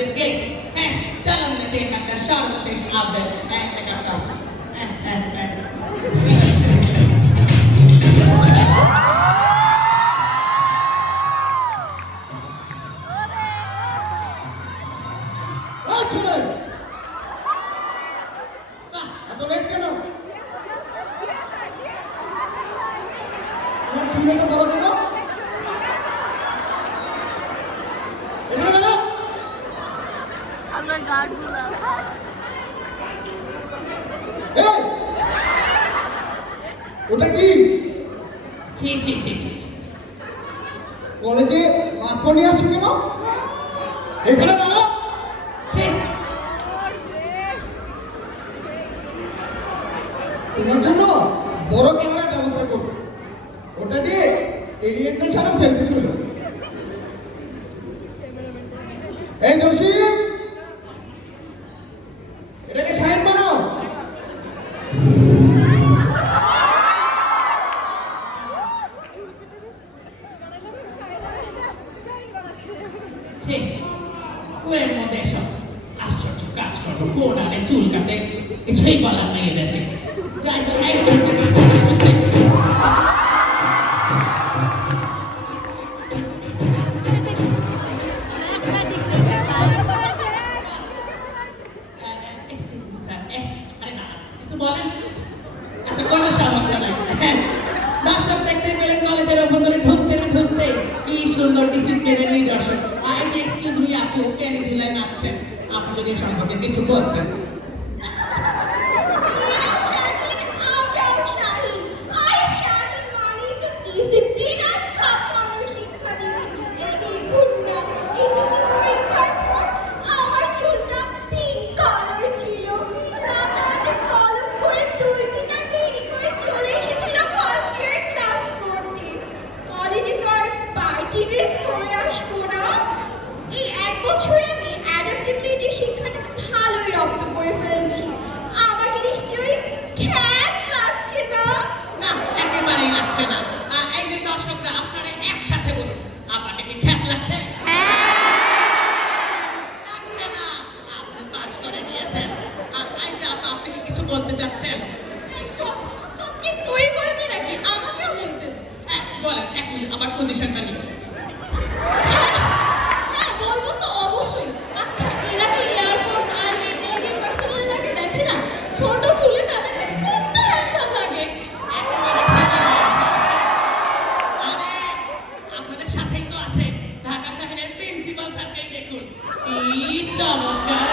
কলেজের গেট। হ্যাঁ, চলুন দেখে এখানকার সর্বশেষ আপডেট। একটা কাটা এত লেট কেন? তোমার চুলটা বড় কেন? এখানে কেন? আমরা গার্ডগুলো এই, ওটা কি? ছি ছি ছি ছি ছি ছি। কলেজে স্মার্টফোন নিয়ে আসছো কেন? এখানে দাঁড়া। ছি, তোমার জন্য বড় ক্যামেরার ব্যবস্থা করবো। ওটা দিয়ে এলিয়েনদের সাথে সেলফি তুলো। এই জসিম, এটাকে শাইন বানাও। ছি, স্কুলের মধ্যে এসব আশ্চর্য কাজ করবো, ফোন আনে চুল কাটে, কিছুই বলার নেই এদেরকে। যাই হোক, এই এক্সকিউজ মি স্যার, আরে না, কিছু বলেন? আচ্ছা, কোনো সমস্যা নাই। দর্শক দেখতে পেলেন কলেজের অভ্যন্তরে ঢুকতে কি সুন্দর ডিসিপ্লিনের নিদর্শন। আর যে এক্সকিউজ মি আপু, কেন ধুলায় নাচছেন? আপনি যদি এ সম্পর্কে কিছু বলতেন। শিক্ষাটা ভালোই রপ্ত করে ফেলেছি। আমাকে নিশ্চয়ই খ্যাত লাগছে না? না, একেবারেই লাগছে না। এই যে দর্শকরা, আপনারা একসাথে বলুন, আপনাকে কি খ্যাত লাগছে? লাগছে না, আপনি পাস করে গিয়েছেন। এই যে আপনি কি কিছু বলতে চাচ্ছেন? সব কি তুই বলবি নাকি আমাকেও বলতে? হ্যাঁ বলেন, এক মিনিট আমার পজিশনটা নিন। হ্যাঁ, বলবো তো অবশ্যই। আচ্ছা, এরা কি এয়ারফোর্স, আর্মি, নেভি, পার্সোনাল লাগে দেখে না? ছোট চুলে তাদেরকে কত হ্যান্ডসাম লাগে। একেবারে ঠিকই বলেছেন। আরে আপনাদের সাথেই তো আছে ঢাকা শহরের প্রিন্সিপাল স্যারকেই দেখুন, কি চমৎকার